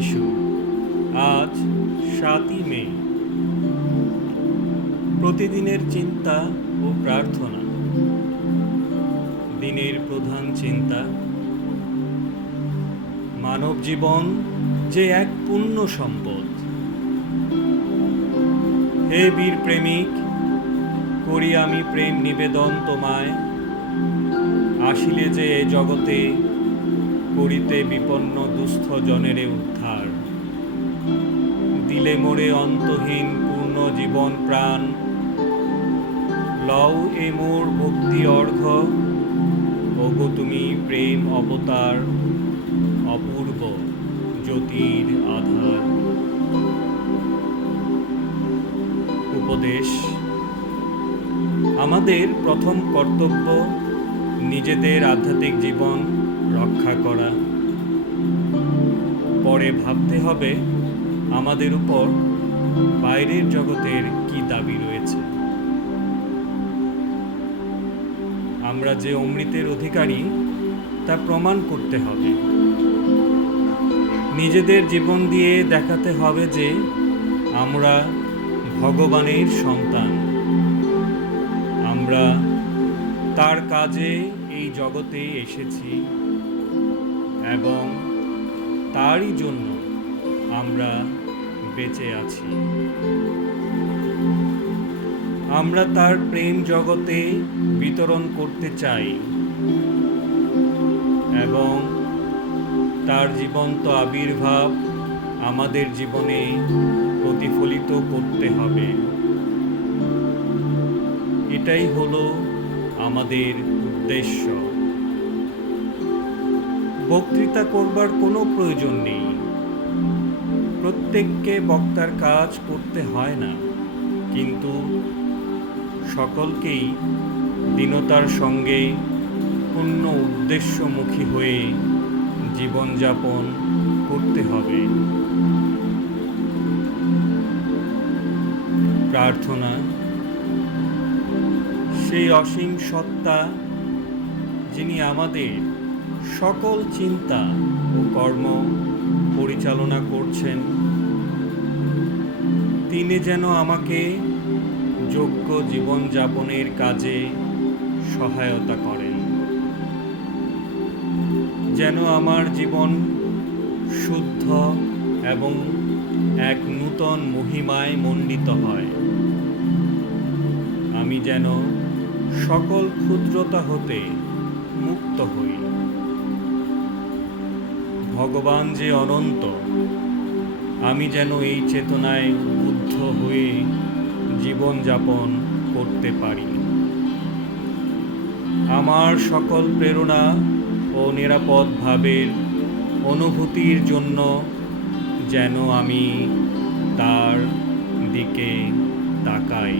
যিশু আজ সাতই মে। প্রতিদিনের চিন্তা ও প্রার্থনা। দিনের প্রধান চিন্তা। মানব জীবন যে এক পূর্ণ সম্পদ। হে বীর প্রেমিক, করি আমি প্রেম নিবেদন তোমায়। আসিলে যে জগতে করিতে বিপন্ন দুস্থ জনেরে উদ্ধার। দিলে মোরে অন্তহীন পূর্ণ জীবন প্রাণ। লও এ মোর ভক্তি অর্ঘ ওগো তুমি প্রেম অবতার, অপূর্ব জ্যোতির আধার। উপদেশ, আমাদের প্রথম কর্তব্য নিজেদের আধ্যাত্মিক জীবন রক্ষা করা। পরে ভাবতে হবে, আমাদের উপর বাইরের জগতের কি দাবি রয়েছে। আমরা যে অমৃতের অধিকারী, তা প্রমাণ করতে হবে। নিজেদের জীবন দিয়ে দেখাতে হবে যে, আমরা ভগবানের সন্তান। আমরা তার কাজে এই জগতে এসেছি। এবং তারই জন্য আমরা বেঁচে আছি। আমরা তার প্রেম জগতে বিতরণ করতে চাই এবং তার জীবন্ত আবির্ভাব আমাদের জীবনে প্রতিফলিত করতে হবে। এটাই হলো আমাদের উদ্দেশ্য। বক্তৃতা করবার কোনো প্রয়োজন নেই। প্রত্যেককে বক্তার কাজ করতে হয় না। কিন্তু সকলকেই দীনতার সঙ্গে পূর্ণ উদ্দেশ্যমুখী হয়ে জীবনযাপন করতে হবে। প্রার্থনা, সেই অসীম সত্তা যিনি আমাদের সকল চিন্তা ও কর্ম পরিচালনা করছেন। তিনি যেন আমাকে যোগ্য জীবনযাপনের কাজে সহায়তা করেন। যেন আমার জীবন শুদ্ধ এবং এক নূতন মহিমায় মণ্ডিত হয়। আমি যেন সকল ক্ষুদ্রতা হতে মুক্ত হই। ভগবান যে অনন্ত, আমি যেন এই চেতনায় বুদ্ধ হয়ে জীবনযাপন করতে পারি। আমার সকল প্রেরণা ও নিরাপদ ভাবের অনুভূতির জন্য যেন আমি তার দিকে তাকাই।